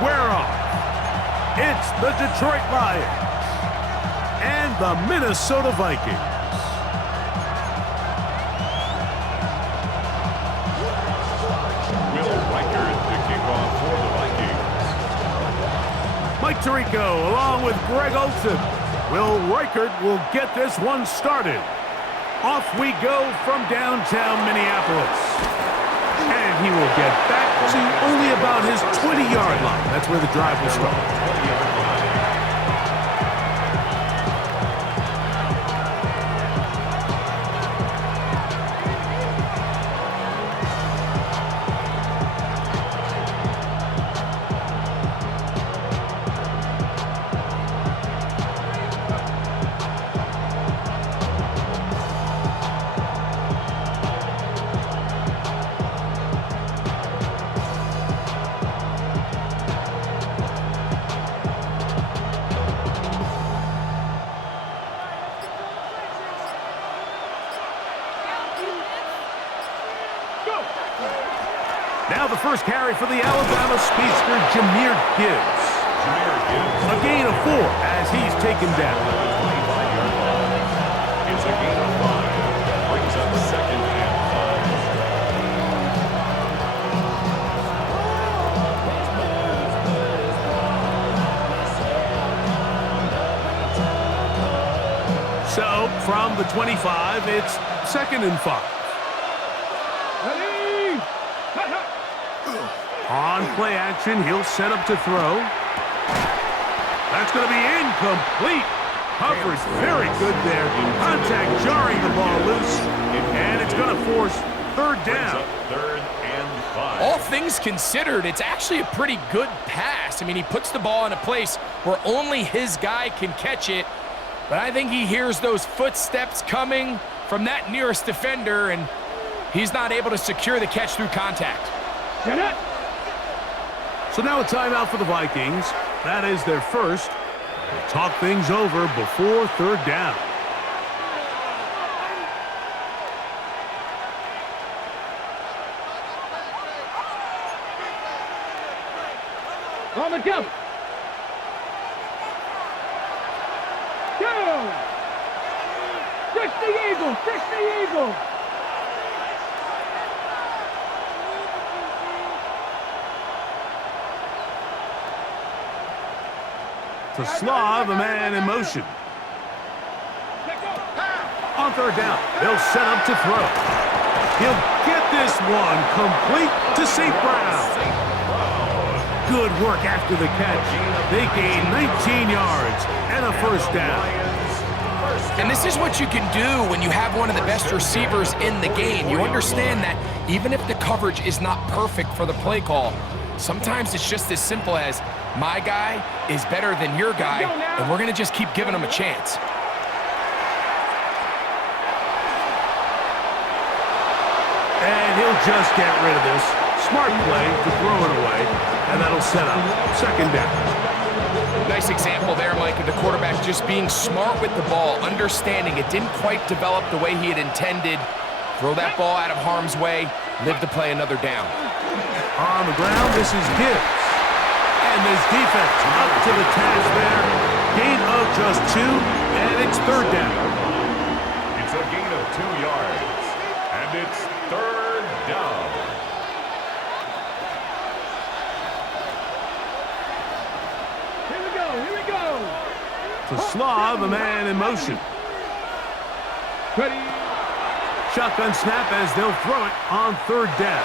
square off. It's the Detroit Lions and the Minnesota Vikings. Mike Tirico along with Greg Olson. Will Reichert will get this one started. Off we go from downtown Minneapolis. And he will get back to only about his 20-yard line. That's where the drive will start. Now the first carry for the Alabama speedster, Jahmyr Gibbs. A gain of 4 as he's taken down. It's a gain of 5. Brings up 2nd and 5. So from the 25, it's 2nd and 5. On play action, he'll set up to throw. That's going to be incomplete. Coverage very good there. Contact jarring the ball loose. And it's going to force 3rd down. 3rd and 5. All things considered, it's actually a pretty good pass. I mean, he puts the ball in a place where only his guy can catch it. But I think he hears those footsteps coming from that nearest defender, and he's not able to secure the catch through contact. Get it! So now a timeout for the Vikings. That is their first. They'll talk things over before 3rd down. On the jump. Go! Fix the eagle! Fix the eagle! To Slav, a man in motion. On 3rd down, they'll set up to throw. He'll get this one complete to St. Brown. Good work after the catch. They gain 19 yards and a 1st down. And this is what you can do when you have one of the best receivers in the game. You understand that even if the coverage is not perfect for the play call, sometimes it's just as simple as my guy is better than your guy, and we're going to just keep giving him a chance. And he'll just get rid of this. Smart play to throw it away, and that'll set up 2nd down. Nice example there, Mike, of the quarterback just being smart with the ball, understanding it didn't quite develop the way he had intended. Throw that ball out of harm's way, live to play another down. On the ground, this is Gibbs. And this defense up to the task there. Gain of just 2, and it's 3rd down. It's a gain of 2 yards, and it's 3rd down. Here we go, here we go! To Slav, a man in motion. Ready? Shotgun snap as they'll throw it on 3rd down.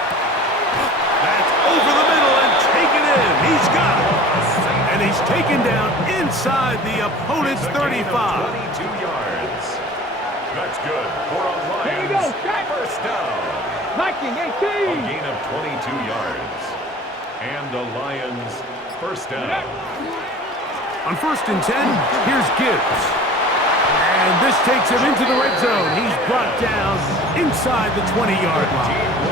That's over the middle and taken in. He's got it. And he's taken down inside the opponent's 35. 22 yards. That's good for a Lions. Here we go, check. 1st down. Viking, A 18! gain of 22 yards. And the Lions 1st down. On 1st and 10, here's Gibbs. And this takes him into the red zone. He's brought down inside the 20-yard line.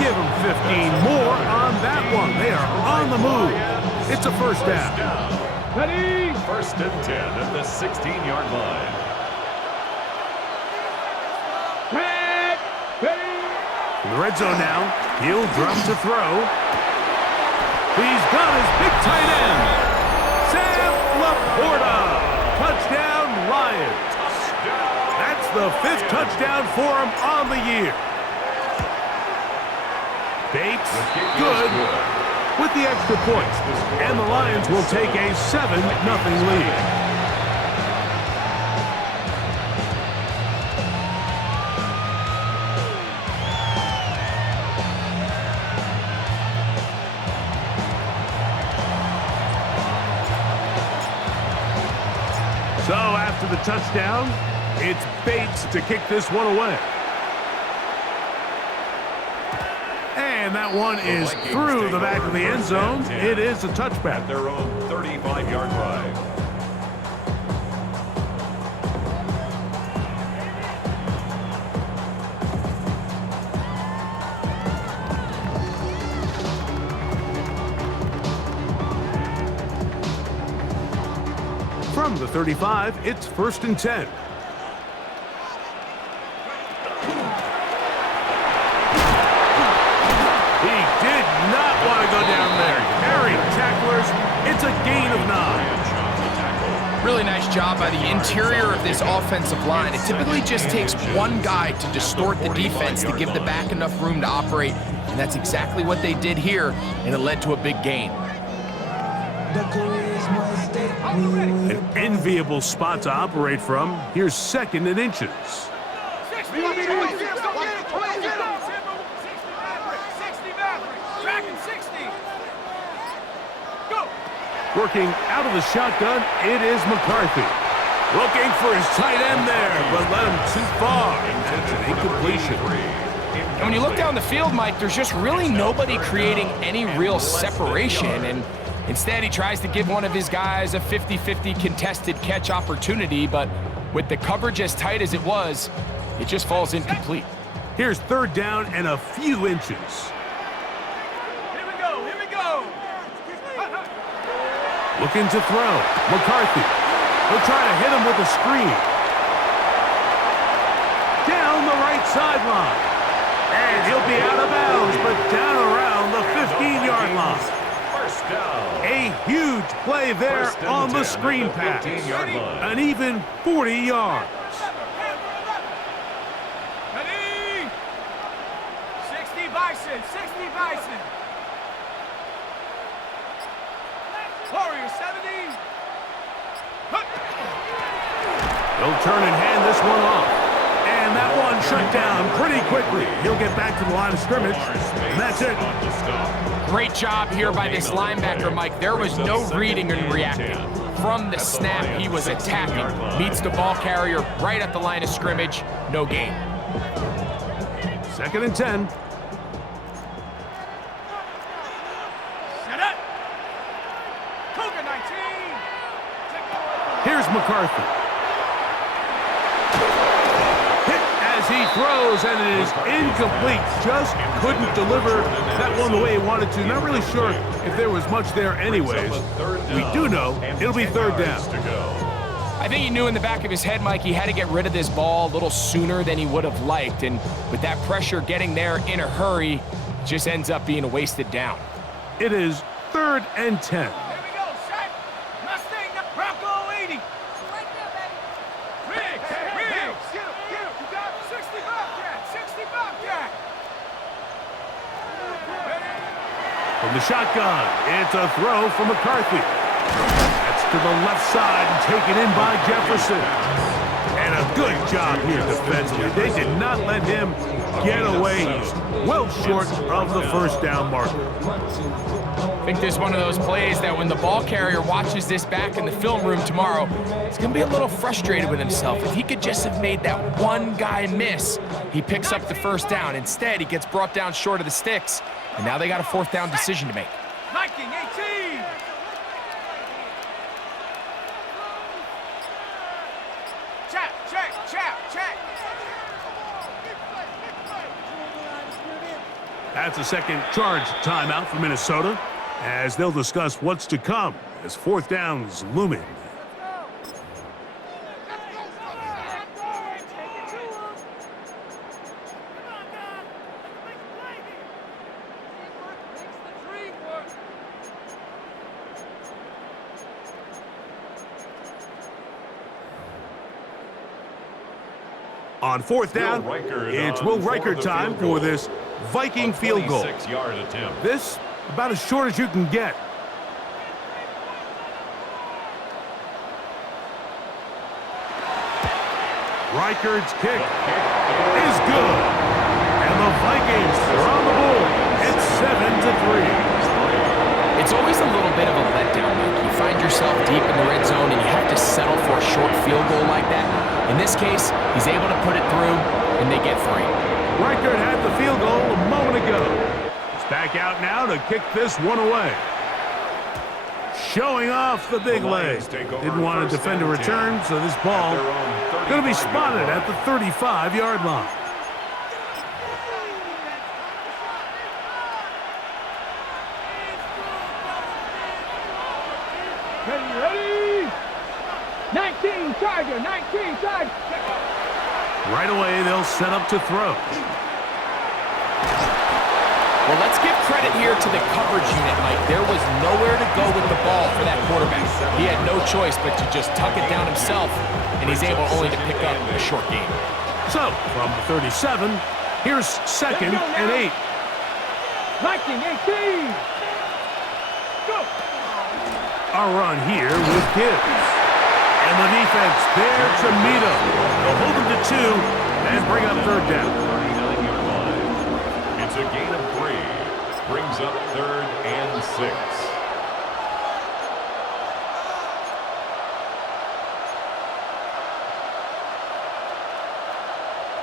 Give him 15 more on that one. They are on the move. It's a 1st down. Ready? 1st and 10 at the 16-yard line. Ready? In the red zone now, he'll drop to throw. He's got his big tight end. Sam Laporta. Touchdown, Lions. That's the 5th touchdown for him on the year. Bates, good with the extra points. And the Lions will take a 7-0 lead. So after the touchdown, it's Bates to kick this one away. And that one is through the back of the end zone. It is a touchback. Their own 35-yard line. From the 35, it's 1st and 10. He did not want to go down there. Carrying tacklers, it's a gain of 9. Really nice job by the interior of this offensive line. It typically just takes one guy to distort the defense to give the back enough room to operate, and that's exactly what they did here, and it led to a big gain. An enviable spot to operate from. Here's 2nd and inches. 60 Tracking 60. Go. Working out of the shotgun, it is McCarthy. Looking for his tight end there, but led him too far. That's an incompletion. And when you look down the field, Mike, there's just really nobody creating any real separation, and instead he tries to give one of his guys a 50-50 contested catch opportunity, but with the coverage as tight as it was, it just falls incomplete. Here's 3rd down and a few inches. Here we go. Here we go. Looking to throw. McCarthy. He'll try to hit him with a screen. Down the right sideline. And he'll be out of bounds, but down around the 15-yard line. First down. A huge play there on the screen pass. An even 40 yards. Ready? 60 Bison. 60 Bison. Warrior 70. He'll turn and hand this one off. And that one shut down pretty quickly. He'll get back to the line of scrimmage, and that's it. Great job here by this linebacker, Mike. There was no reading and reacting. From the snap, he was attacking. Meets the ball carrier right at the line of scrimmage. No gain. 2nd and 10. Set up. Cougar 19. Here's McCarthy. Hit as he throws, and it is incomplete. Just couldn't deliver that one the way he wanted to. Not really sure if there was much there anyways. We do know it'll be 3rd down. I think he knew in the back of his head, Mike, he had to get rid of this ball a little sooner than he would have liked. And with that pressure getting there in a hurry, it just ends up being a wasted down. It is 3rd and 10. Here we go. Shaq. Mustang Bronco 80. Riggs. Riggs. Get him. You got 60 Bobcat. 60 Bobcat. From the shotgun, it's a throw from McCarthy. That's to the left side and taken in by Jefferson. And a good job here defensively. They did not let him get away. He's well short of the 1st down marker. I think this is one of those plays that when the ball carrier watches this back in the film room tomorrow, he's going to be a little frustrated with himself. If he could just have made that one guy miss, he picks up the 1st down. Instead, he gets brought down short of the sticks, and now they got a 4th down decision to make. Viking 18. Check. That's a second charge timeout for Minnesota as they'll discuss what's to come as 4th down's looming. On fourth down, it's Will Reichert time for this Viking field goal. 26-yard attempt. This about as short as you can get. Reichert's kick is good. And the Vikings are on the board. It's 7-3. It's always a little bit of a letdown, Mike. You find yourself deep in the red zone and you have to settle for a short field goal like that. In this case, he's able to put it through, and they get 3. Reichert had the field goal a moment ago. He's back out now to kick this one away. Showing off the big leg. Didn't want to defend a return, so this ball going to be spotted at the 35-yard line. Ready? 19 Tiger, 19 Tiger. Right away, they'll set up to throw. Well, let's give credit here to the coverage unit, Mike. There was nowhere to go with the ball for that quarterback. He had no choice but to just tuck it down himself, and he's able only to pick up a short gain. So, from the 37, here's 2nd and 8. 19, 18. Go. A run here with Gibbs. And the defense there to meet him. They'll hold him to 2 and bring up 3rd down. 39-yard line. It's a gain of 3. Brings up 3rd and 6.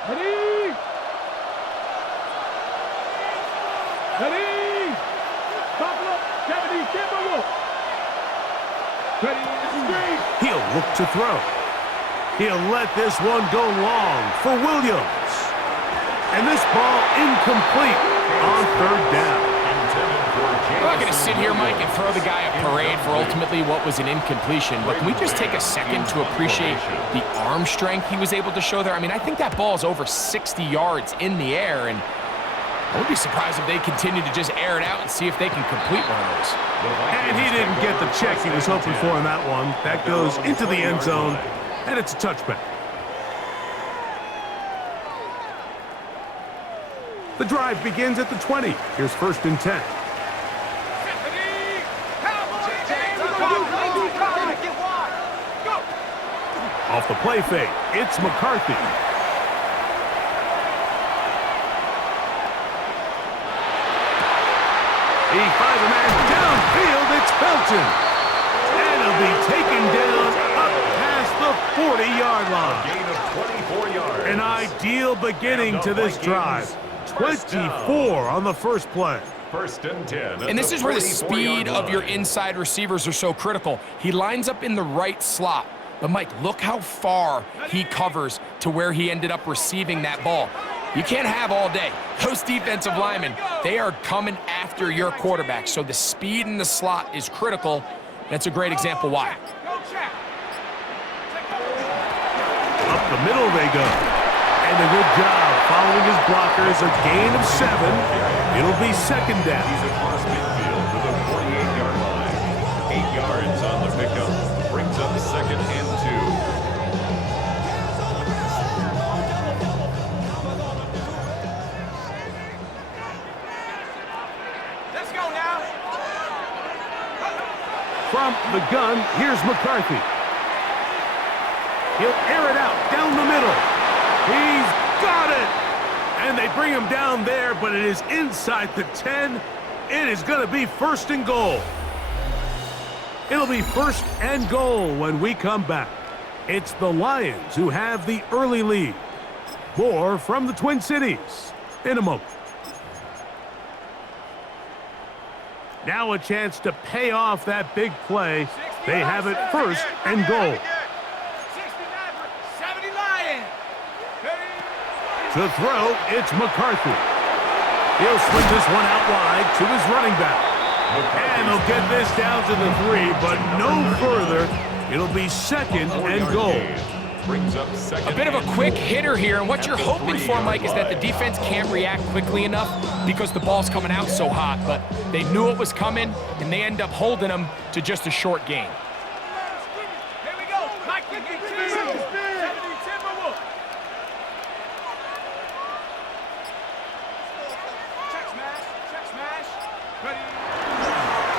Ready? Ready? Buffalo, 70, Timberwolf. Ready, street. He'll look to throw. He'll let this one go long for Williams. And this ball incomplete on 3rd down. I'm not going to sit here, Mike, and throw the guy a parade for ultimately what was an incompletion, but can we just take a second to appreciate the arm strength he was able to show there? I mean, I think that ball is over 60 yards in the air, and I would be surprised if they continue to just air it out and see if they can complete one of those. And he didn't get the check he was hoping for in that one. That goes into the end zone, and it's a touchback. The drive begins at the 20. Here's 1st and 10. Off the play fake, it's McCarthy. He finds a man downfield, it's Felton. And he'll be taken down up past the 40-yard line. Gain of 24 yards. An ideal beginning to this drive. 24 on the first play. 1st and 10. And this is where the speed of your inside receivers are so critical. He lines up in the right slot. But, Mike, look how far he covers to where he ended up receiving that ball. You can't have all day. Those defensive linemen, they are coming after your quarterback. So the speed in the slot is critical. That's a great example why. Up the middle they go. And a good job following his blockers. A gain of 7. It'll be 2nd down. He's across midfield to the 48-yard line. 8 yards on the pickup. Brings up 2nd and 2. Let's go now. From the gun, here's McCarthy. He'll air it out down the middle. He's got it! And they bring him down there, but it is inside the 10. It is going to be 1st and goal. It'll be 1st and goal when we come back. It's the Lions who have the early lead. More from the Twin Cities in a moment. Now a chance to pay off that big play. They have it 1st and goal. 70 Lions. To throw, it's McCarthy. He'll swing this one out wide to his running back. And he'll get this down to the 3, but no further. It'll be 2nd and goal. A bit of a quick hitter here, and what you're hoping for, Mike, is that the defense can't react quickly enough because the ball's coming out so hot, but they knew it was coming, and they end up holding them to just a short gain. Here we go. Mike, 70 Timberwolf.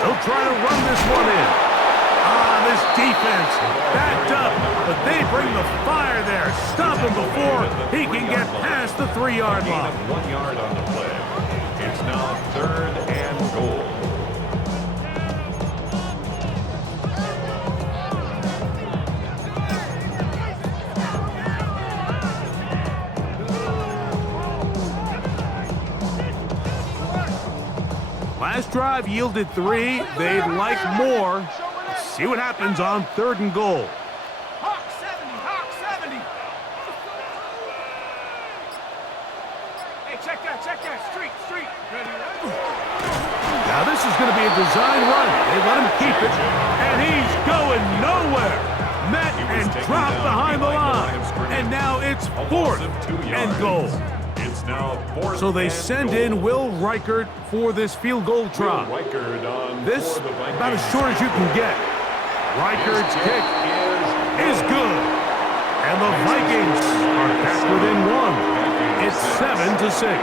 They'll try to run this one in. This defense backed up, but they bring the fire there. Stop him before he can get past the 3-yard line. 1 yard on the play. It's now 3rd and goal. Last drive yielded 3. They'd like more. Let's see what happens on 3rd and goal. Hawk 70, Hawk 70. Hey, check that, street. Ready? Now this is going to be a design run. They let him keep it, and he's going nowhere. Met and dropped behind the line. And now it's 4th and goal. It's now 4th. So they send in Will Reichert for this field goal try. This about as short as you can get. Reichert's kick is good. And the Vikings are back within 1. It's 7-6.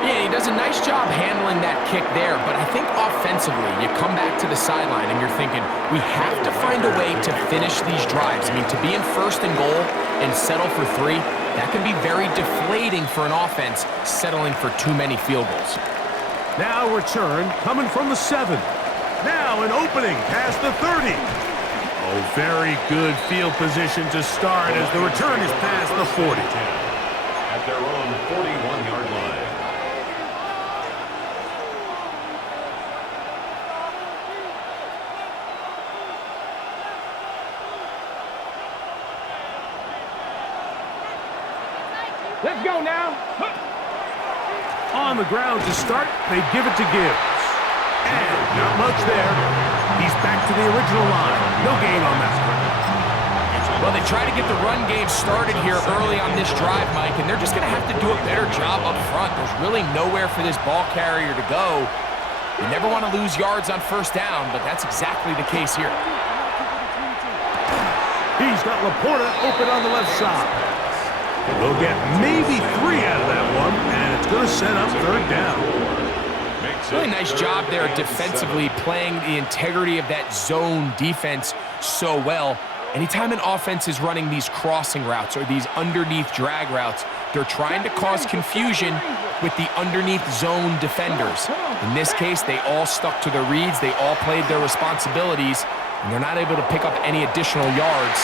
Yeah, he does a nice job handling that kick there, but I think offensively, you come back to the sideline and you're thinking, we have to find a way to finish these drives. I mean, to be in 1st and goal and settle for 3, that can be very deflating for an offense settling for too many field goals. Now return coming from the 7. Now an opening past the 30. Oh, very good field position to start as the return is past the 40. At their own 41-yard line. Let's go now. On the ground to start, they give it to Gibbs. And not much there. He's back to the original line. No gain on that. Well, they try to get the run game started here early on this drive, Mike, and they're just going to have to do a better job up front. There's really nowhere for this ball carrier to go. You never want to lose yards on 1st down, but that's exactly the case here. He's got Laporta open on the left side. They'll get maybe 3 out of that one, and it's going to set up 3rd down. Really nice job there defensively, playing the integrity of that zone defense so well. Anytime an offense is running these crossing routes or these underneath drag routes, they're trying to cause confusion with the underneath zone defenders. In this case, they all stuck to their reads, they all played their responsibilities, and they're not able to pick up any additional yards.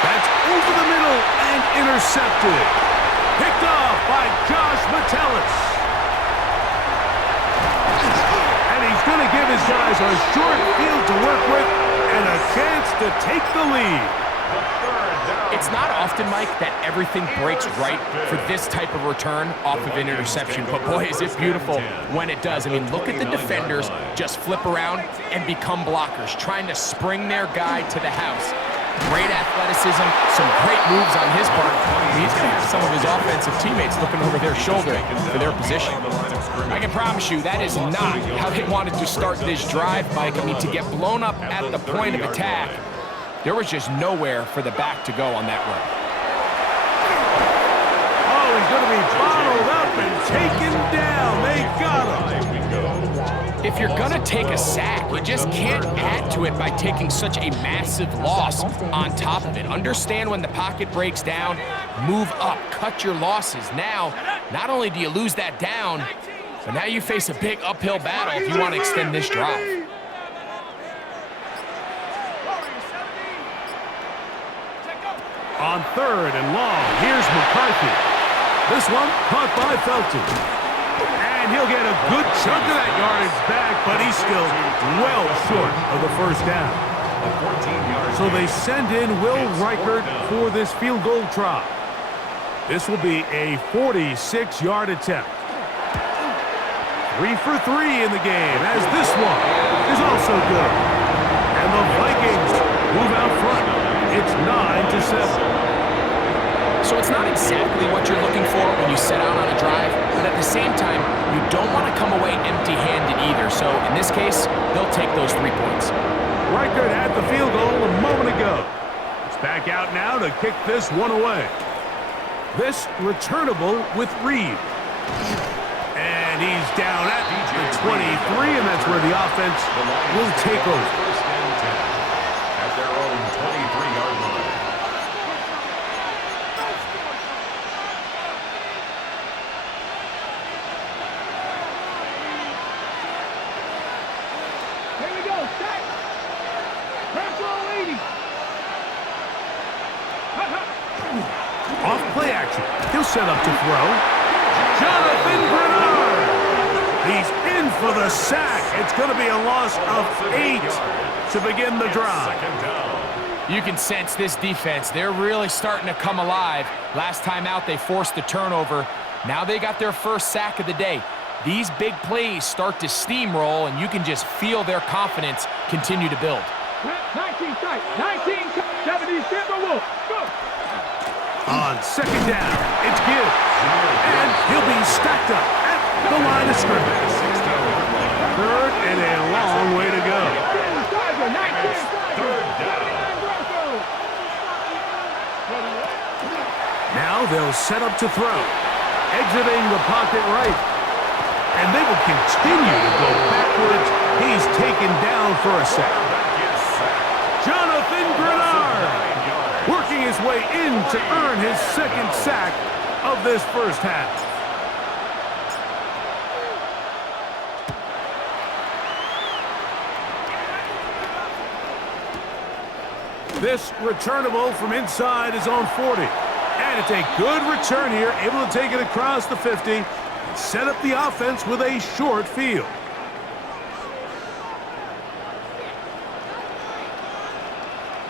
That's over the middle and intercepted. Picked off by Josh Metellus. And he's going to give his guys a short field to work with and a chance to take the lead. It's not often, Mike, that everything breaks right for this type of return off of an interception. But boy, is it beautiful when it does. I mean, look at the defenders just flip around and become blockers, trying to spring their guy to the house. Great athleticism, some great moves on his part. He's going to have some of his offensive teammates looking over their shoulder for their position. I can promise you that is not how they wanted to start this drive, Mike. I mean, to get blown up at the point of attack, there was just nowhere for the back to go on that run. Oh, he's going to be bottled up and taken down. They got him. If you're going to take a sack, you just can't add to it by taking such a massive loss on top of it. Understand when the pocket breaks down, move up, cut your losses. Now, not only do you lose that down, but now you face a big uphill battle if you want to extend this drive. On 3rd and long, here's McCarthy. This one caught by Felton. And he'll get a good chunk of that yardage back, but he's still well short of the 1st down. So they send in Will Reichert for this field goal try. This will be a 46-yard attempt. 3 for 3 in the game, as this one is also good. And the Vikings move out front. It's 9-7. So it's not exactly what you're looking for when you set out on a drive, but at the same time, you don't want to come away empty-handed either. So in this case, they'll take those 3 points. Reichert had the field goal a moment ago. It's back out now to kick this one away. This returnable with Reed. And And he's down at the 23, and that's where the offense will take over. First and 10 at their own 23-yard line. Here we go, set. Control 80. Off play action. He'll set up to throw. Jonathan Bernard. He's in for the sack. It's going to be a loss of 8 to begin the drive. Second down. You can sense this defense. They're really starting to come alive. Last time out, they forced the turnover. Now they got their first sack of the day. These big plays start to steamroll, and you can just feel their confidence continue to build. 19 tight. 19 70 Timberwolves. Go. On second down, it's Gibbs. And he'll be stacked up at the line of scrimmage. Third and a long way to go. Third down. Now they'll set up to throw. Exiting the pocket right. And they will continue to go backwards. He's taken down for a sack. Jonathan Bernard working his way in to earn his second sack of this first half. This returnable from inside his own 40. And it's a good return here, able to take it across the 50 and set up the offense with a short field.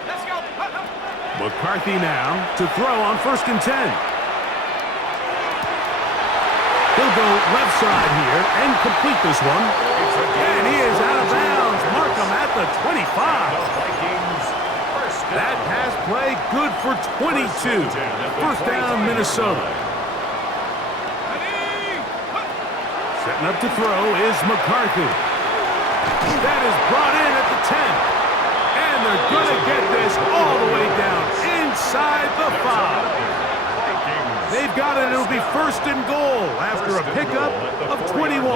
Let's go. McCarthy now to throw on 1st and 10. He'll go left side here and complete this one. And he is out of bounds. Markham at the 25. That pass play good for 22. First down, Minnesota. Setting up to throw is McCarthy. That is brought in at the 10. And they're going to get this all the way down inside the 5. They've got it. It'll be 1st and goal after a pickup of 21.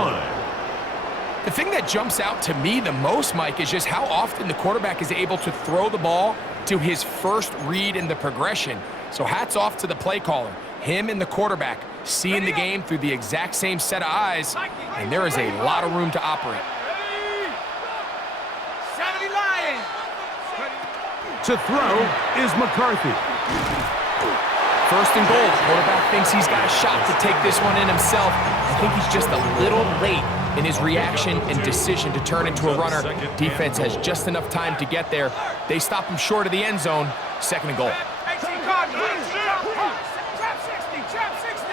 The thing that jumps out to me the most, Mike, is just how often the quarterback is able to throw the ball to his first read in the progression. So hats off to the play caller. Him and the quarterback seeing the game through the exact same set of eyes, and there is a lot of room to operate. 70 Lions. To throw is McCarthy. 1st and goal. Quarterback thinks he's got a shot to take this one in himself. I think he's just a little late in his reaction and decision to turn into a runner. Defense has just enough time to get there. They stop him short of the end zone. 2nd and goal. Trap 60. Trap 60.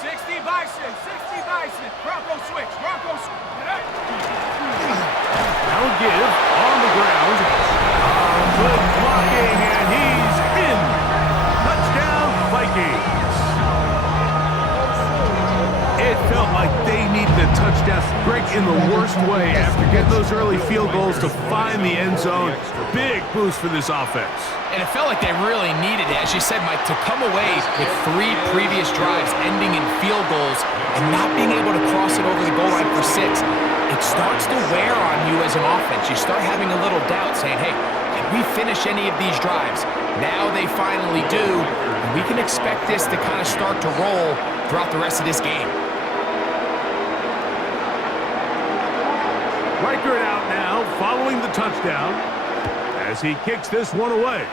60 Bison. 60 Bison. Bronco switch. Bronco switch. Now give on the ground. Good blocking, and he's in. Touchdown, Vikings. It felt like they needed a touchdown strike in the worst way after getting those early field goals to find the end zone. Big boost for this offense. And it felt like they really needed it. As you said, Mike, to come away with 3 previous drives ending in field goals and not being able to cross it over the goal line for 6, it starts to wear on you as an offense. You start having a little doubt saying, hey, can we finish any of these drives? Now they finally do, and we can expect this to kind of start to roll throughout the rest of this game. Reichert out now, following the touchdown, as he kicks this one away.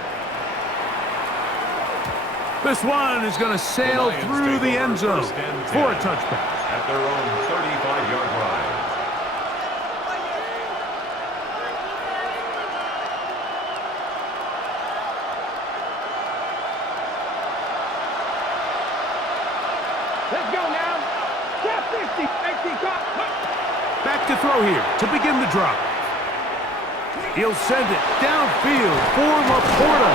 This one is going to sail through the end zone for a touchback. At their own 35-yard line. Let's go now. Trap 60. 80 cut. Back to throw here to begin the drive. He'll send it downfield for Laporta.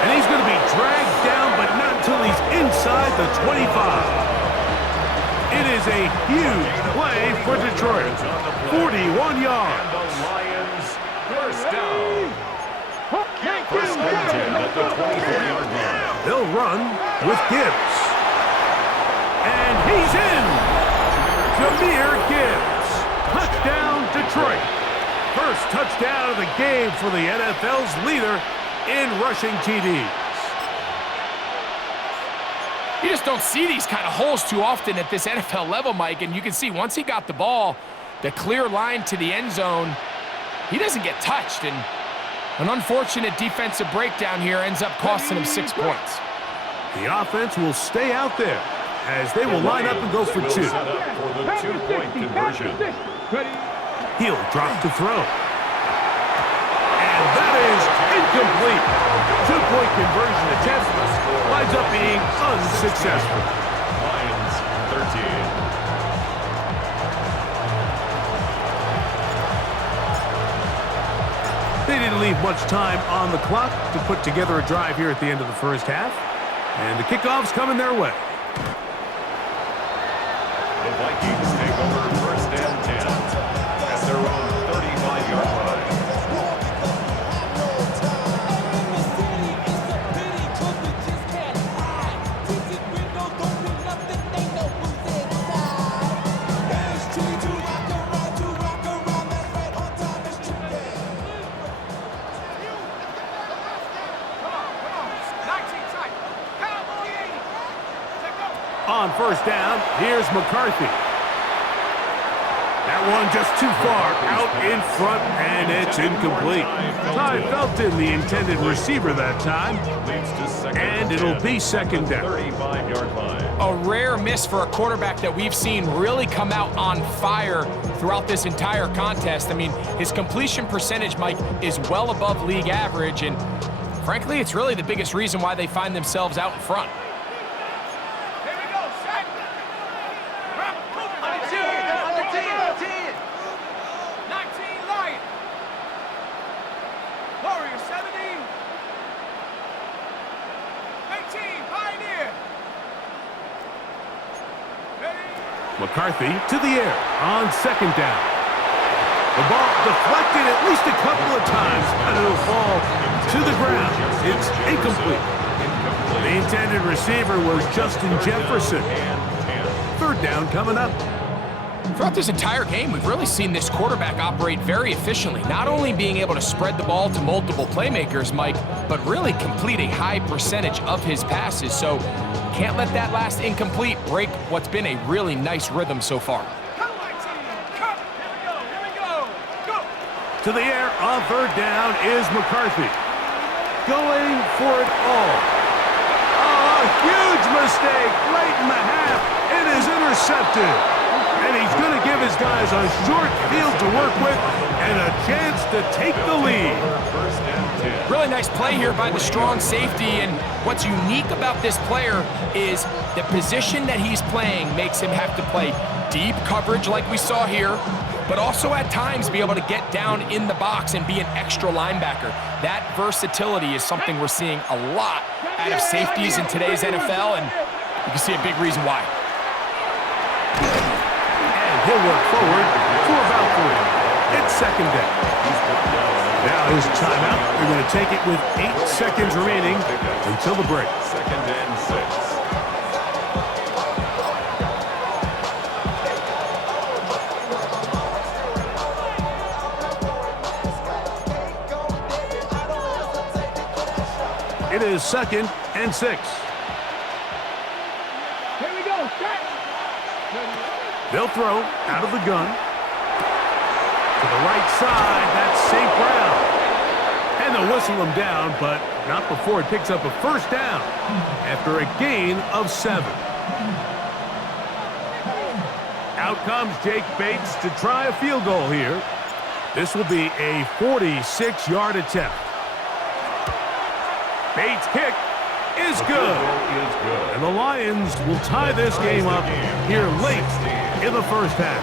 And he's going to be dragged down, but not until he's inside the 25. It is a huge play for Detroit. 41 yards. And the Lions first down. 1st and 10 at the 24-yard line. They'll run with Gibbs. He's in! Jahmyr Gibbs. Touchdown, Detroit. First touchdown of the game for the NFL's leader in rushing TDs. You just don't see these kind of holes too often at this NFL level, Mike, and you can see once he got the ball, the clear line to the end zone, he doesn't get touched, and an unfortunate defensive breakdown here ends up costing him 6 points. The offense will stay out there as they will line up and go for two. Set up for the 2-point conversion. He'll drop to throw. And that is incomplete. 2-point conversion attempt winds up being unsuccessful. Lions 13. They didn't leave much time on the clock to put together a drive here at the end of the first half. And the kickoff's coming their way. The Vikings take over first and 10 at their own 35-yard line. On first down, here's McCarthy. That one just too far out in front, and it's incomplete. Ty Felton, the intended receiver that time, and it'll be second down. 35-yard line. A rare miss for a quarterback that we've seen really come out on fire throughout this entire contest. I mean, his completion percentage, Mike, is well above league average, and frankly, it's really the biggest reason why they find themselves out in front. McCarthy to the air on second down. The ball deflected at least a couple of times, and it'll fall to the ground. It's incomplete. The intended receiver was Justin Jefferson. Third down coming up. Throughout this entire game, we've really seen this quarterback operate very efficiently, not only being able to spread the ball to multiple playmakers, Mike, but really complete a high percentage of his passes. So can't let that last incomplete break what's been a really nice rhythm so far. To the air on third down is McCarthy. Going for it all. Oh, a huge mistake late in the half. It is intercepted. And he's going to give his guys a short field to work with and a chance to take the lead. Really nice play here by the strong safety, and what's unique about this player is the position that he's playing makes him have to play deep coverage like we saw here, but also at times be able to get down in the box and be an extra linebacker. That versatility is something we're seeing a lot out of safeties in today's NFL, and you can see a big reason why. He'll work forward for about 3. It's second down. Now his timeout. They're going to take it with 8 seconds remaining until the break. Second and 6. It is second and 6. Here we go. They'll throw out of the gun. To the right side, that's St. Brown. And they'll whistle him down, but not before he picks up a first down after a gain of 7. Out comes Jake Bates to try a field goal here. This will be a 46-yard attempt. Bates' kick is good. And the Lions will tie this game up here late in the first half.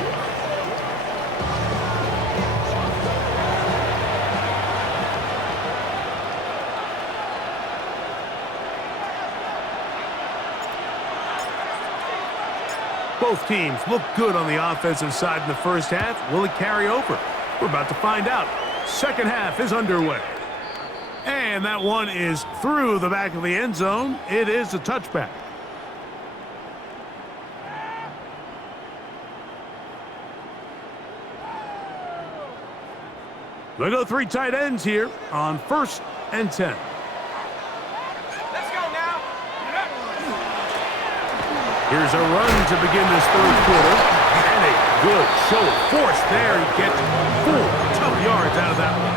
Both teams look good on the offensive side in the first half. Will it carry over? We're about to find out. Second half is underway. And that one is through the back of the end zone. It is a touchback. They go 3 tight ends here on 1st and 10. Let's go now. Here's a run to begin this 3rd quarter. And a good show of force there. He gets 4 tough yards out of that one.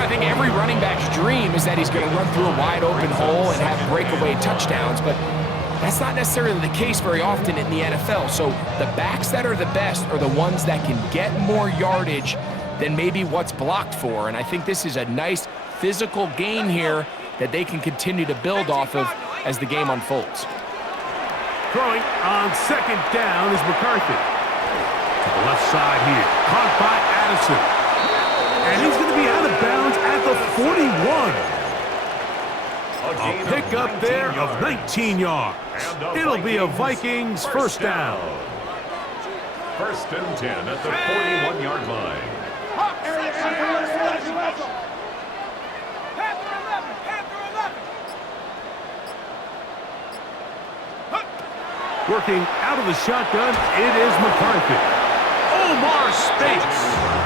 I think every running back's dream is that he's going to run through a wide open hole and have breakaway touchdowns, but that's not necessarily the case very often in the NFL. So the backs that are the best are the ones that can get more yardage than maybe what's blocked for. And I think this is a nice physical gain here that they can continue to build off of as the game unfolds. Throwing on 2nd down is McCarthy. To the left side here. Caught by Addison. And he's going to be out of bounds at the 41. A pickup there of 19 yards. It'll be a Vikings 1st down. 1st and 10 at the 41-yard line. Working out of the shotgun, it is McCarthy. Omar Speights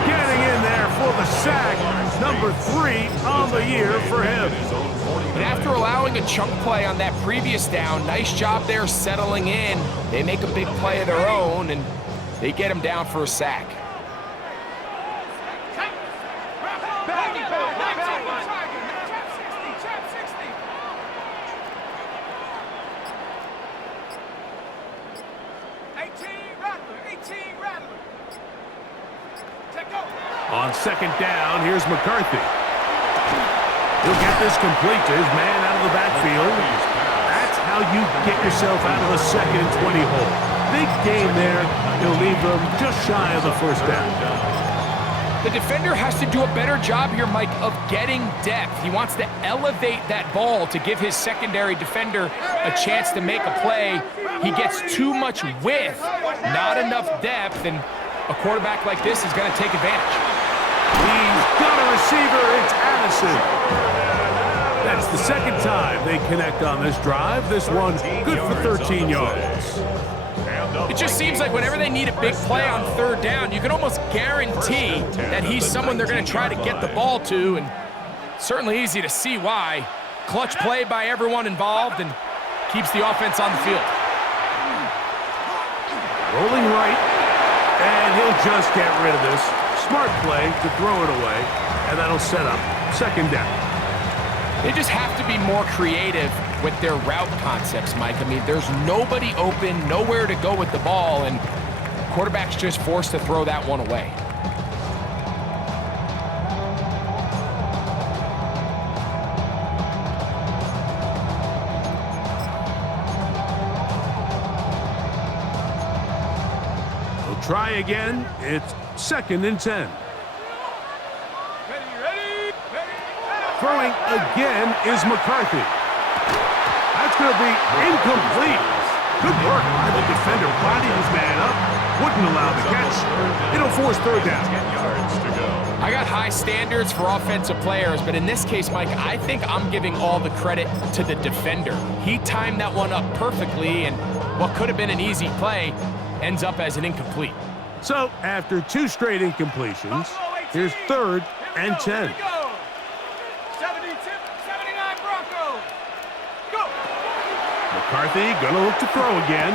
getting in there for the sack. Number 3 on the year for him. But after allowing a chunk play on that previous down, nice job there settling in. They make a big play of their own, and they get him down for a sack. On 2nd down, here's McCarthy. He'll get this complete to his man out of the backfield. That's how you get yourself out of the 2nd and 20 hole. Big gain there. He'll leave them just shy of the 1st down. The defender has to do a better job here, Mike, of getting depth. He wants to elevate that ball to give his secondary defender a chance to make a play. He gets too much width, not enough depth, and a quarterback like this is going to take advantage. He's got a receiver. It's Addison. That's the 2nd time they connect on this drive. This one good for 13 yards. It just seems like whenever they need a big play on 3rd down, you can almost guarantee that he's someone they're going to try to get the ball to, and certainly easy to see why. Clutch play by everyone involved and keeps the offense on the field. Rolling right, and he'll just get rid of this. Smart play to throw it away, and that'll set up 2nd down. They just have to be more creative with their route concepts, Mike. I mean, there's nobody open, nowhere to go with the ball, and quarterback's just forced to throw that one away. They'll try again. It's 2nd and 10. Throwing again is McCarthy. That's going to be incomplete. Good work by the defender. Bodied his man up. Wouldn't allow the catch. It'll force 3rd down. I got high standards for offensive players, but in this case, Mike, I think I'm giving all the credit to the defender. He timed that one up perfectly, and what could have been an easy play ends up as an incomplete. So, after 2 straight incompletions, here's 3rd and 10. McCarthy gonna look to throw again.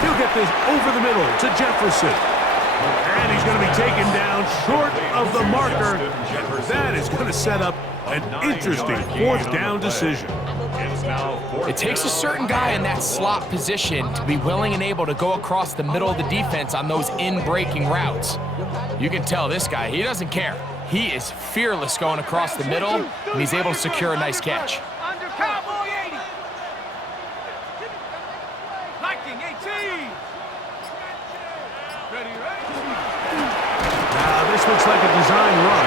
He'll get this over the middle to Jefferson. And he's gonna be taken down short of the marker. That is gonna set up an interesting 4th down decision. It takes a certain guy in that slot position to be willing and able to go across the middle of the defense on those in-breaking routes. You can tell this guy, he doesn't care. He is fearless going across the middle, and he's able to secure a nice catch. Under Cowboy 80. Viking 18. Ready. Now this looks like a design run.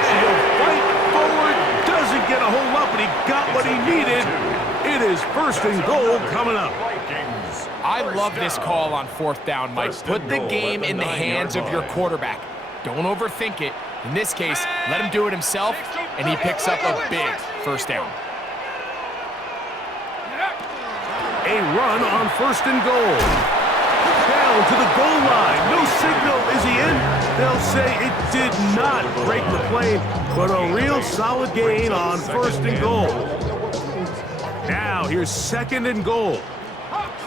And he'll fight forward, doesn't get a whole lot, but he got what he needed. It is 1st and goal coming up. I love this call on 4th down, Mike. Put the game in the hands of your quarterback. Don't overthink it. In this case, let him do it himself, and he picks up a big 1st down. A run on 1st and goal. Down to the goal line. No signal. Is he in? They'll say it did not break the play, but a real solid gain on first and goal. Now, here's second and goal. Let's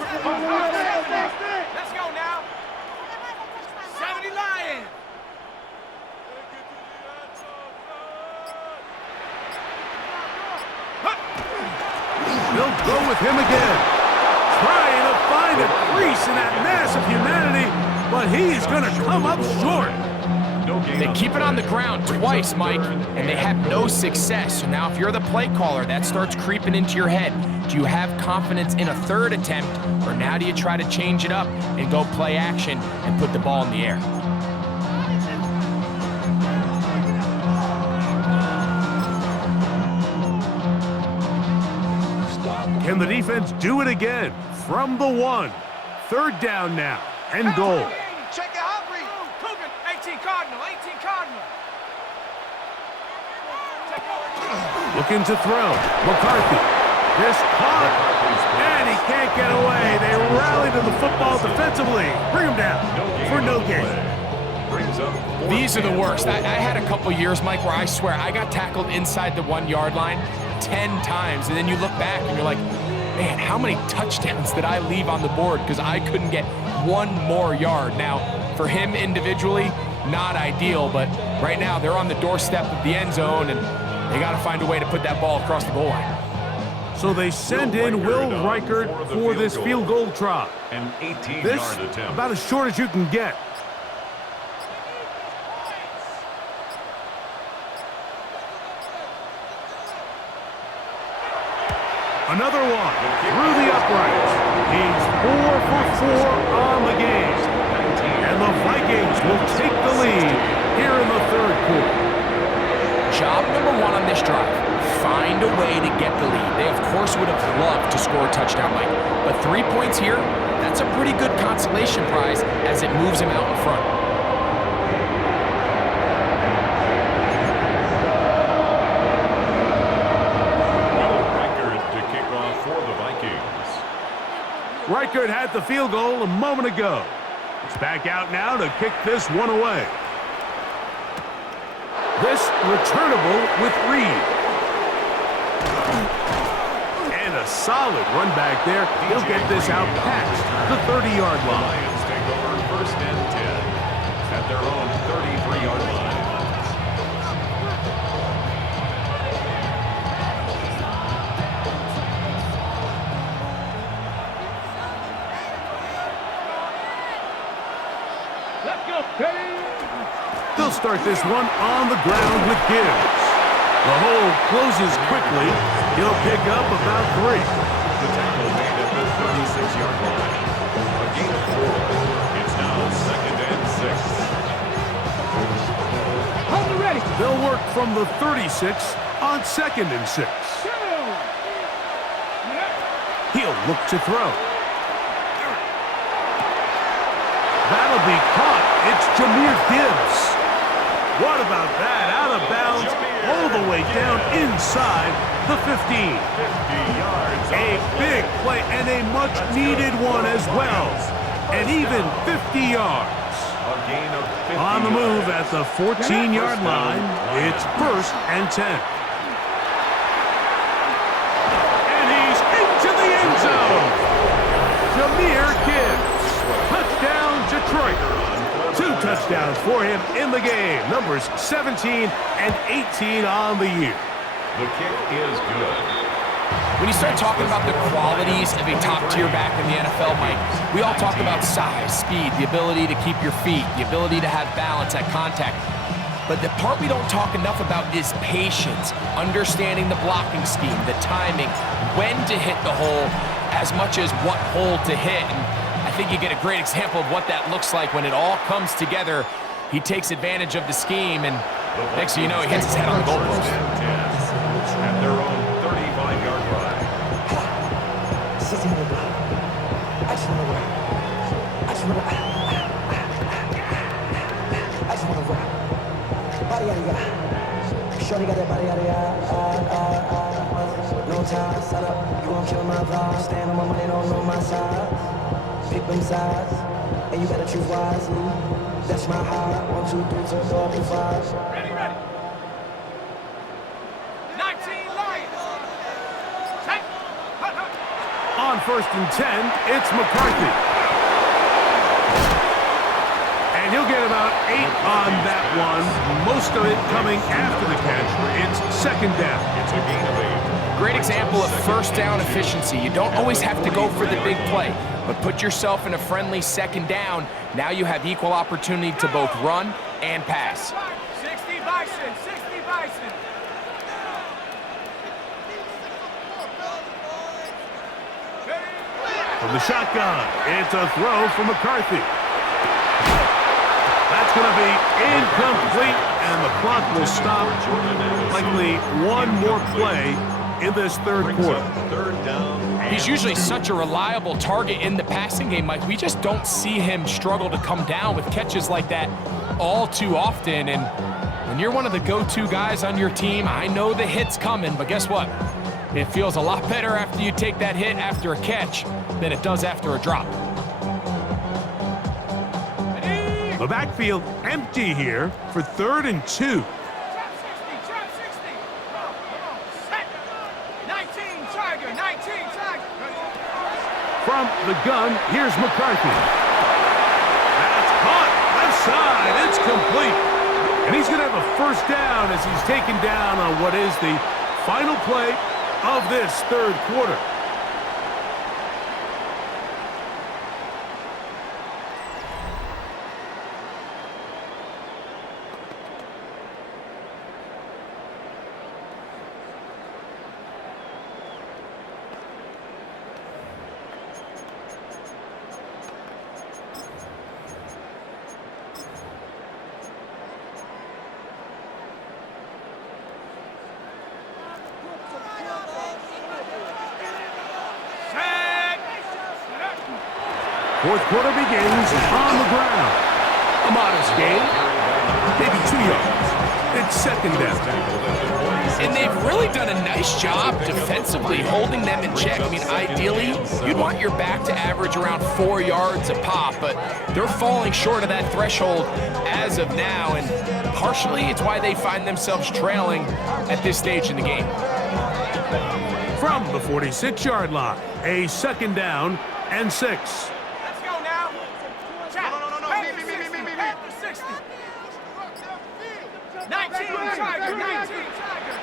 go now. 70 Lions. They'll go with him again. Trying to find a crease in that mass of humanity, but he's going to come up short. They keep it on the ground twice, Mike, and they have no success. So now if you're the play caller, that starts creeping into your head. Do you have confidence in a third attempt, or now do you try to change it up and go play action and put the ball in the air? Can the defense do it again? From the 1. Third down now, and goal. Check it out, Reed. Cougar, 18 Cardinal, 18 Cardinal. Looking to throw. McCarthy. This caught, and he can't get away. They rally to the football defensively. Bring him down for no gain. These are the worst. I had a couple years, Mike, where I swear I got tackled inside the 1 yard line 10 times, and then you look back and you're like, man, how many touchdowns did I leave on the board because I couldn't get 1 more yard? Now, for him individually, not ideal, but right now they're on the doorstep of the end zone, and they got to find a way to put that ball across the goal line. So they send in Will Reichert for this field goal try. An 18-yard This attempt. about as short as you can get. Another one through the uprights. He's 4 for 4 on the game. And the Vikings will take the lead here in the third quarter. Job number 1 on this drive, find a way to get the lead. They, of course, would have loved to score a touchdown, Mike. But 3 points here, that's a pretty good consolation prize as it moves him out in front. Reichert had the field goal a moment ago. He's back out now to kick this one away. This returnable with Reed. And a solid run back there. He'll get this out past the 30-yard line. Lions take over first and 10 at their own 33-yard line. They'll start this one on the ground with Gibbs. The hole closes quickly. He'll pick up about 3. The tackle made at the 36-yard line. A gain of 4. It's now second and 6. Hold it ready. They'll work from the 36 on second and 6. He'll look to throw. That'll be caught. It's Jahmyr Gibbs. What about that? Out of bounds, all the way down inside the 15. 50 yards. A big play and a much-needed one as well. And even 50 yards. A gain of 50 On the move yards. at the 14-yard line, it's first and 10. And he's into the end zone. Jahmyr Gibbs. Touchdown, Detroit. 2 touchdowns for him in the game. Numbers 17 and 18 on the year. The kick is good. When you start talking about the qualities of a top-tier back in the NFL, Mike, we all talk about size, speed, the ability to keep your feet, the ability to have balance at contact. But the part we don't talk enough about is patience, understanding the blocking scheme, the timing, when to hit the hole, as much as what hole to hit. And I think you get a great example of what that looks like when it all comes together. He takes advantage of the scheme, and next thing you know, he hits his head on the goalpost. At their own 35-yard line. Shorty got that body out of no time, set up, you gon' kill my vibe. Stand on my money, don't know my side. Pick them sides, and you better choose wisely. That's my heart. 1, 2, 3, turn 4, 5. Ready, ready. 19 Lions. Set. Hut, hut. On 1st and 10, it's McCarthy. And he'll get about 8 on that one, most of it coming after the catch. It's 2nd down. It's a gain of 8. Great example of first down efficiency. You don't always have to go for the big play, but put yourself in a friendly 2nd down. Now you have equal opportunity to both run and pass. 60 Bison, 60 Bison. From the shotgun, it's a throw from McCarthy. That's going to be incomplete, and the clock will stop. Likely one more play in this 3rd quarter. 3rd down. He's usually such a reliable target in the passing game, Mike. We just don't see him struggle to come down with catches like that all too often. And when you're one of the go-to guys on your team, I know the hit's coming, but guess what? It feels a lot better after you take that hit after a catch than it does after a drop. The backfield empty here for 3rd and 2. Trap 60. Come on. Set. 19 Tiger, 19 Tiger. From the gun, here's McCarthy. That's caught. Left side. It's complete. And he's going to have a 1st down as he's taken down on what is the final play of this 3rd quarter. Fourth quarter begins on the ground. A modest gain, maybe 2 yards. It's 2nd down. And they've really done a nice job defensively holding them in check. I mean, ideally, you'd want your back to average around 4 yards a pop, but they're falling short of that threshold as of now, and partially it's why they find themselves trailing at this stage in the game. From the 46-yard line, a 2nd down and 6. Let's go now. Trap. No. Head to 60. 19 Tiger, 19 Tiger.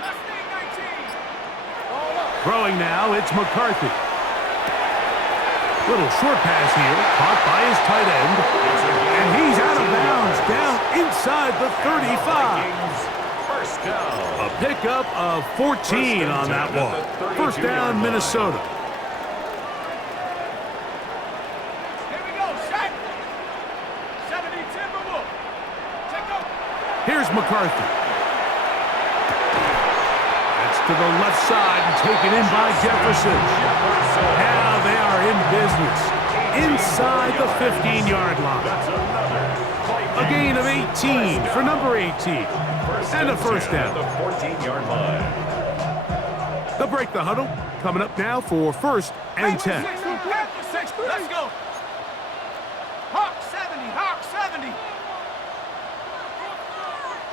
Mustang 19. Throwing now, it's McCarthy. Little short pass here, caught by his tight end. And he's out of bounds, down inside the 35. 1st down. A pickup of 14 on that one. 1st down, Minnesota. Here we go, set. 70 Timberwolf. Check up. Here's McCarthy. That's to the left side and taken in by Jefferson. Now they are in business inside the 15-yard line. A gain of 18 for number 18. And a 1st down. The 14-yard line. They'll break the huddle. Coming up now for 1st and 10. Let's go. Hawk 70, Hawk 70.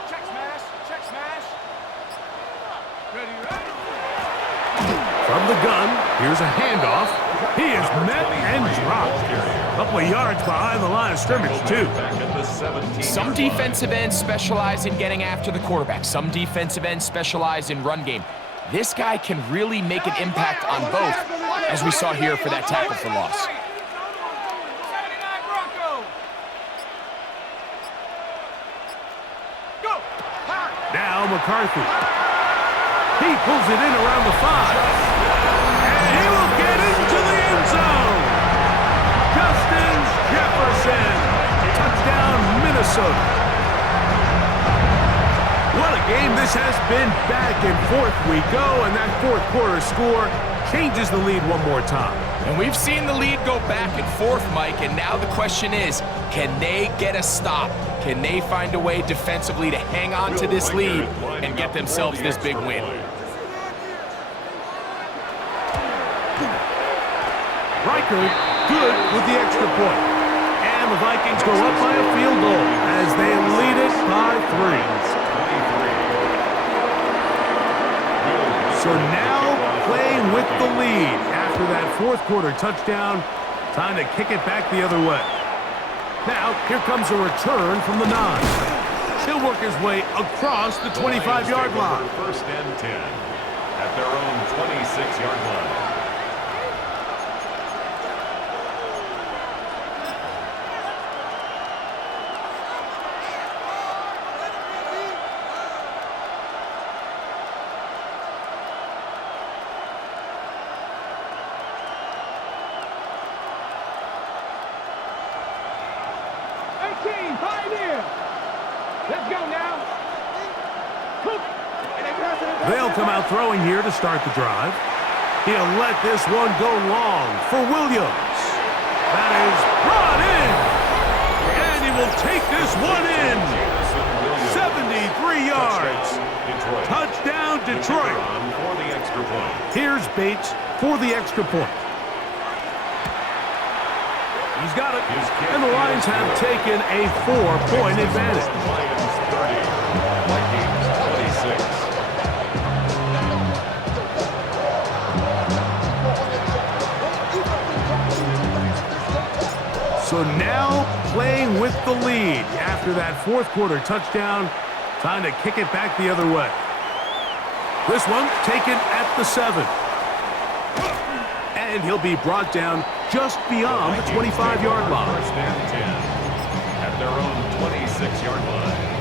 Check smash. Ready. From the gun, here's a handoff. He is met and dropped. A couple of yards behind the line of scrimmage, too. Back at the 17. Some defensive ends specialize in getting after the quarterback. Some defensive ends specialize in run game. This guy can really make an impact on both, as we saw here for that tackle for loss. 79 Bronco. Go. Now McCarthy. He pulls it in around the 5. And he will get into the end zone. Justin Jefferson. Touchdown, Minnesota. What a game this has been. Back and forth we go, and that 4th quarter score changes the lead one more time. And we've seen the lead go back and forth, Mike, and now the question is, can they get a stop? Can they find a way defensively to hang on to this lead and get themselves this big win? Riker good with the extra point. And the Vikings go up by a field goal So now playing with the lead after that fourth quarter touchdown. Time to kick it back the other way. Now, here comes a return from the 9. He'll work his way across the 25-yard line. First and 10 at their own 26-yard line. Let's go now. They'll come out throwing here to start the drive. He'll let this one go long for Williams. That is brought in. And he will take this one in. 73 yards. Touchdown, Detroit. For the extra point. Here's Bates for the extra point. He's got it. And the Lions have taken a 4-point advantage. Lions 30, Vikings 26. So now playing with the lead after that fourth quarter touchdown. Time to kick it back the other way. This one taken at the 7. And he'll be brought down just beyond the 25-yard line. First and 10 at their own 26-yard line.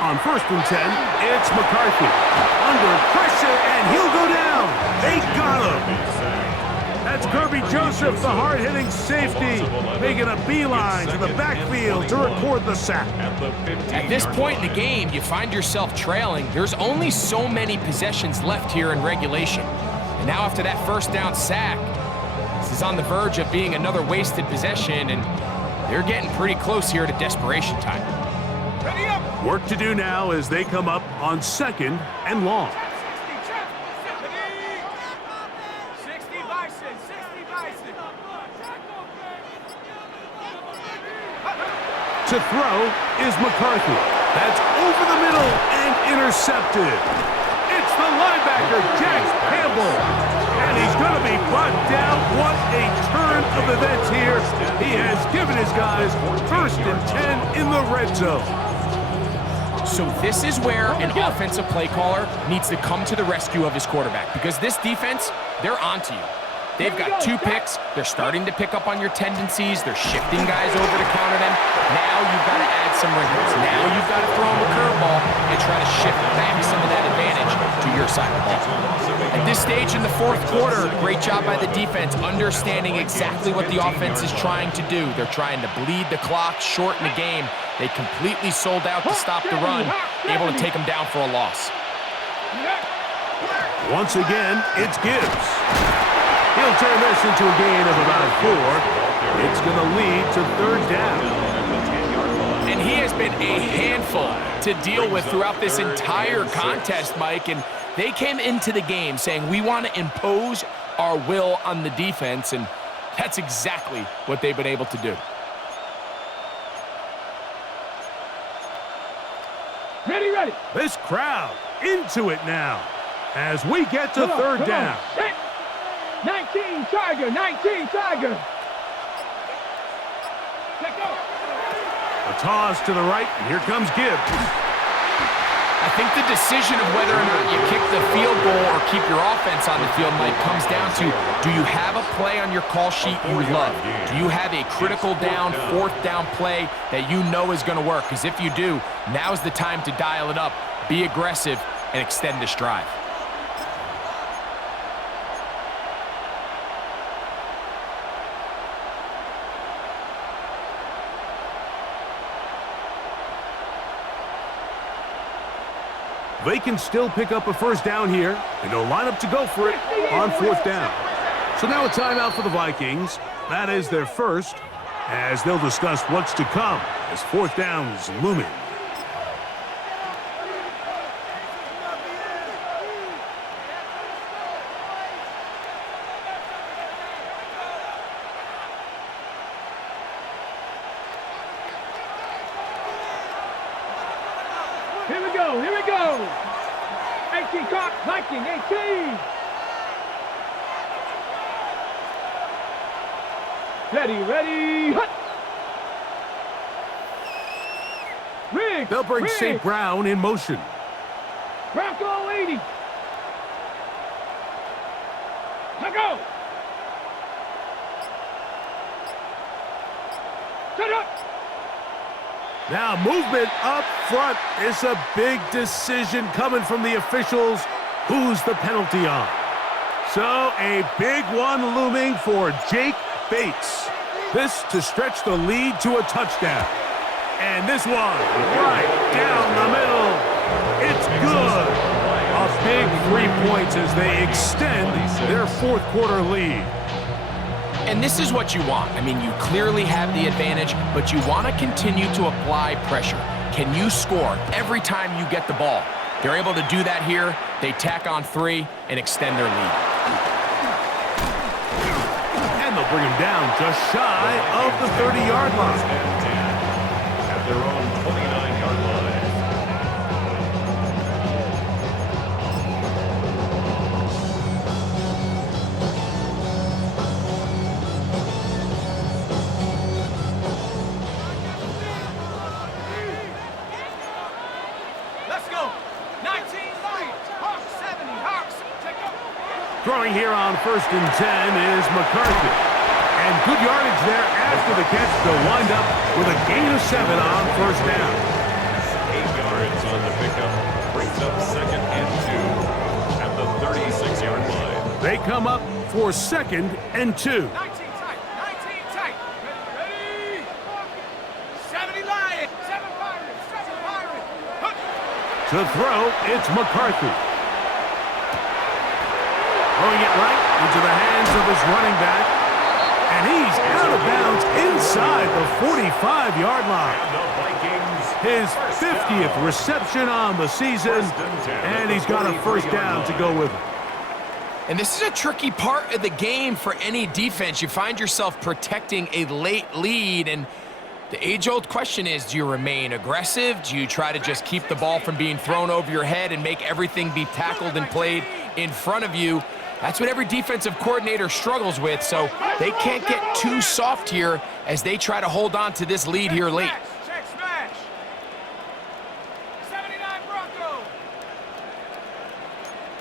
On first and 10, it's McCarthy. Under pressure, and he'll go down. They got him. That's Kirby Joseph, the hard-hitting safety, making a beeline to the backfield to record the sack. At this point in the game, you find yourself trailing. There's only so many possessions left here in regulation. And now after that first down sack, this is on the verge of being another wasted possession, and they're getting pretty close here to desperation time. Work to do now as they come up on second and long. 60 Bison, 60 Bison. To throw is McCarthy. That's over the middle and intercepted. It's the linebacker, Jack Campbell. And he's going to be brought down. What a turn of events here. He has given his guys first and 10 in the red zone. So this is where an offensive play caller needs to come to the rescue of his quarterback, because this defense, they're onto you. They've got 2 picks. They're starting to pick up on your tendencies. They're shifting guys over to counter them. Now you've got to add some wrinkles. Now you've got to throw them a curveball and try to shift back some of that advantage to your side of the ball. At this stage in the fourth quarter, great job by the defense, understanding exactly what the offense is trying to do. They're trying to bleed the clock, shorten the game. They completely sold out to stop the run, able to take them down for a loss. Once again, it's Gibbs. He'll turn this into a gain of about 4. It's going to lead to third down. And he has been a handful to deal with throughout this entire contest, Mike. And they came into the game saying, we want to impose our will on the defense. And that's exactly what they've been able to do. Ready. This crowd into it now as we get to third down. 19 Tiger. Let go. A toss to the right, and here comes Gibbs. I think the decision of whether or not you kick the field goal or keep your offense on the field, Mike, comes down to, do you have a play on your call sheet you love? Do you have a critical down, fourth down play that you know is going to work? Because if you do, now's the time to dial it up, be aggressive, and extend this drive. They can still pick up a first down here, and they'll line up to go for it on fourth down. So now a timeout for the Vikings. That is their first, as they'll discuss what's to come as fourth down is looming. Here we go, here we go. 18 clock, Viking, 18. Ready, hut. Rig, They'll bring St. Brown in motion. Bronco 80. Let go. Set up. Now movement up front is a big decision coming from the officials. Who's the penalty on? So a big one looming for Jake Bates. This to stretch the lead to a touchdown. And this one right down the middle. It's good. A big 3 points as they extend their fourth quarter lead. And this is what you want. I mean, you clearly have the advantage, but you want to continue to apply pressure. Can you score every time you get the ball? They're able to do that here. They tack on 3 and extend their lead. And they'll bring him down just shy of the 30-yard line. At their own 29-yard line. Let's go. 19 Lions. Hawks 70. Hawks. Take up. Throwing here on 1st and 10 is McCarthy. And good yardage there after the catch to wind up with a gain of 7 on 1st down. 8 yards on the pickup. Brings up 2nd and 2 at the 36-yard line. They come up for 2nd and 2. 19 tight. 19 tight. Ready. 70 Lions. 7 Pirates. 7 Pirates. Hut. To throw, it's McCarthy. Throwing it right into the hands of his running back. And he's out of bounds inside the 45-yard line. His 50th reception on the season, and he's got a 1st down to go with it. And this is a tricky part of the game for any defense. You find yourself protecting a late lead, and the age-old question is, do you remain aggressive? Do you try to just keep the ball from being thrown over your head and make everything be tackled and played in front of you? That's what every defensive coordinator struggles with, so they can't get too soft here as they try to hold on to this lead here late. Check smash. 79 Bronco.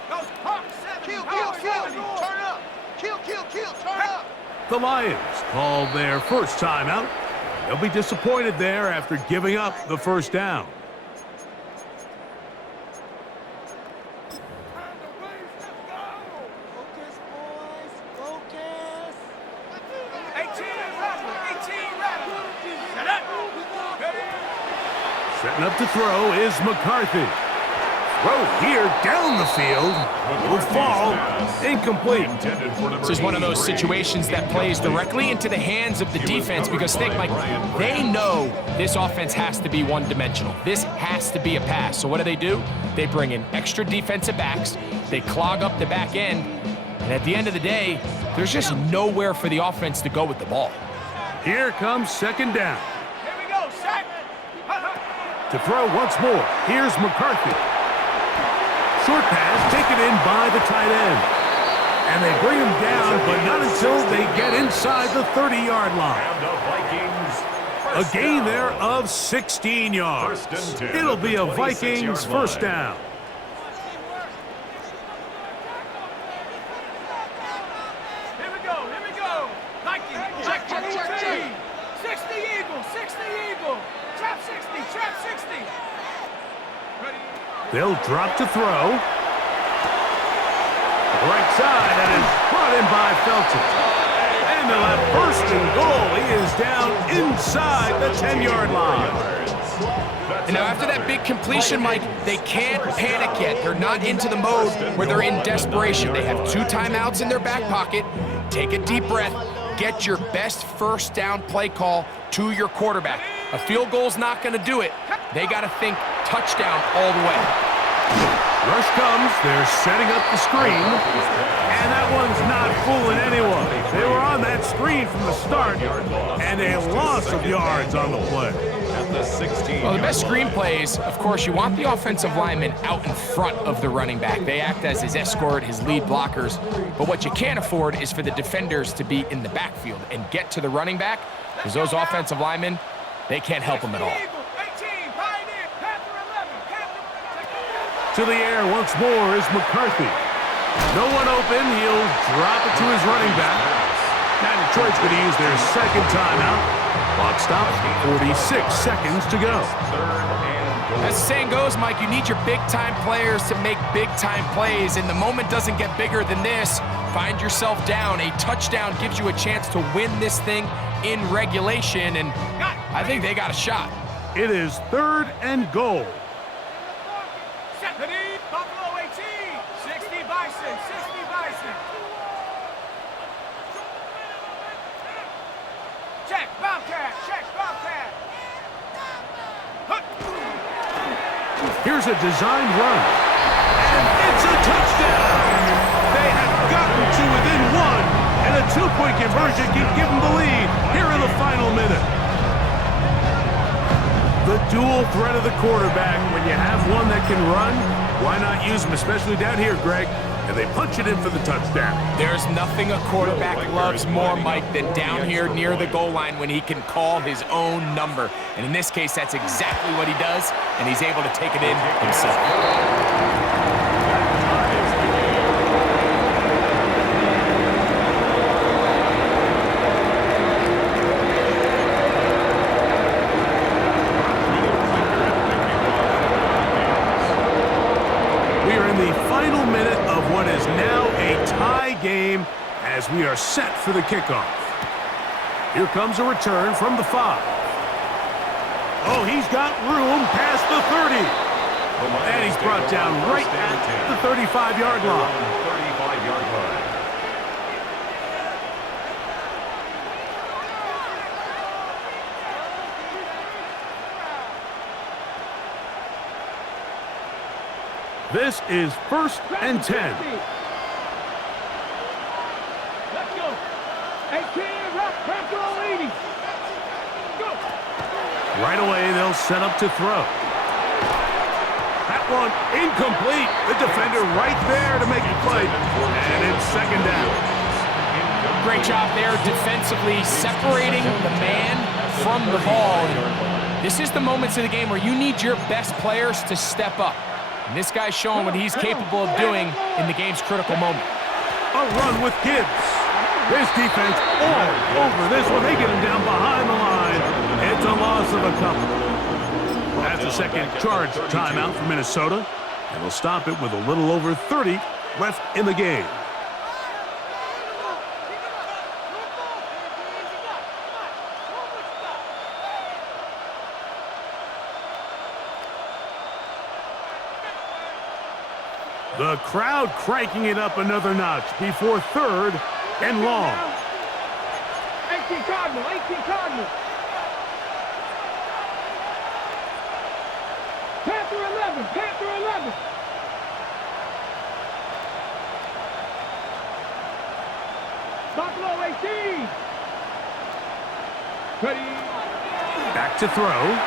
Those Hawks 70. Kill. Turn up. Kill. Turn up. The Lions called their first timeout. They'll be disappointed there after giving up the 1st down. Setting up to throw is McCarthy. Throw here down the field. Will fall incomplete. This is one of those situations that plays directly into the hands of the defense because think, Mike, they know this offense has to be one-dimensional. This has to be a pass. So what do? They bring in extra defensive backs. They clog up the back end. And at the end of the day, there's just nowhere for the offense to go with the ball. Here comes 2nd down. Here we go. Sack. To throw once more, here's McCarthy. Short pass taken in by the tight end. And they bring him down, but not until they get inside the 30-yard line. A gain there of 16 yards. It'll be a Vikings 1st down. Here we go. Vikings. Check. 60 Eagle. Trap 60. Ready. They'll drop to throw. Right side, and is brought in by Felton. And they'll have 1st and goal. He is down inside the 10-yard line. And now after that big completion, Mike, they can't panic yet. They're not into the mode where they're in desperation. They have 2 timeouts in their back pocket. Take a deep breath. Get your best first down play call to your quarterback. A field goal's not going to do it. They got to think touchdown all the way. Rush comes. They're setting up the screen. And that one's not fooling anyone. They were on that screen from the start. And a loss of yards on the play. Well, the best screen plays, of course, you want the offensive lineman out in front of the running back. They act as his escort, his lead blockers. But what you can't afford is for the defenders to be in the backfield and get to the running back, because those offensive linemen, they can't help them at all. To the air once more is McCarthy. No one open. He'll drop it to his running back. Now Detroit's going to use their second timeout. Clock stops, 46 seconds to go. As the saying goes, Mike, you need your big-time players to make big-time plays, and the moment doesn't get bigger than this. Find yourself down. A touchdown gives you a chance to win this thing in regulation, and I think they got a shot. It is 3rd and goal. Buffalo 18, 60 Bison, 60 Bison. Check, Bobcat, check, Bobcat. Here's a designed run. And it's a touchdown. They have gotten to within 1, and a 2-point conversion can give them the lead here in the final minute. The dual threat of the quarterback. When you have one that can run, why not use him, especially down here, Greg? And they punch it in for the touchdown. There's nothing a quarterback loves more, Mike, than down here near the goal line when he can call his own number. And in this case, that's exactly what he does, and he's able to take it in himself. Game as we are set for the kickoff. Here comes a return from the 5. Oh, he's got room past the 30. And he's brought down right at the 35-yard line. This is 1st and 10. Right away, they'll set up to throw. That one incomplete. The defender right there to make the play. And it's 2nd down. Great job there defensively, separating the man from the ball. This is the moments of the game where you need your best players to step up. And this guy's showing what he's capable of doing in the game's critical moment. A run with Gibbs. This defense all over this one. They get him down behind the line. It's a loss of a couple. That's a second charge timeout for Minnesota. And they'll stop it with a little over 30 left in the game. The crowd cranking it up another notch before 3rd and long. 18 Cardinal, 18 Cardinal. Panther 11, Panther 11. Buffalo 18. Ready. Back to throw.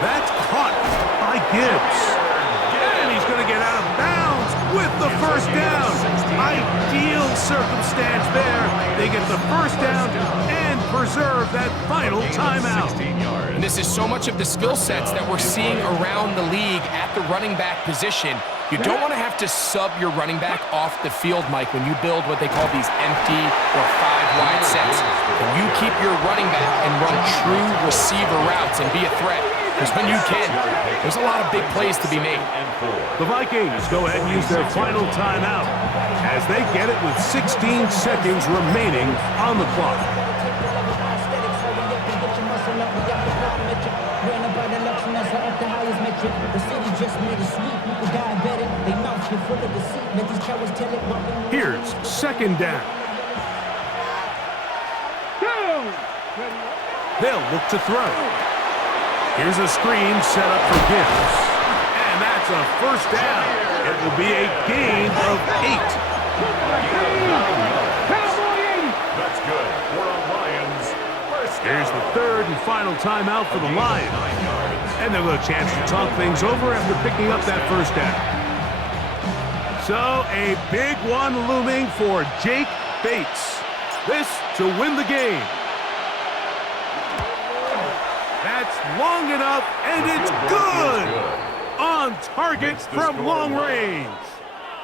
That's caught by Gibbs. And he's going to get out of bounds with the 1st down. Ideal circumstance there. They get the 1st down and preserve that final timeout. And this is so much of the skill sets that we're seeing around the league at the running back position. You don't want to have to sub your running back off the field, Mike, when you build what they call these empty or 5-wide sets. And you keep your running back and run true receiver routes and be a threat. Because when you can, there's a lot of big plays to be made. The Vikings go ahead and use their final timeout as they get it with 16 seconds remaining on the clock. strip. The city just made a sweep. People diabetic, they mouths get full of deceit. Let these cowards tell it what we Here's second down. They'll look to throw. Here's a screen set up for Gibbs. And that's a first down. It will be a gain of 8. That's good for the Lions. First Here's the third and final timeout for the Lions. 9 yards. And they'll have a chance to talk things over after picking up that first down. So a big one looming for Jake Bates. This to win the game. That's long enough, and it's good! On target from long range.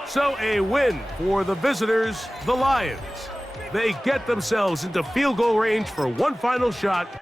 So a win for the visitors, the Lions. They get themselves into field goal range for one final shot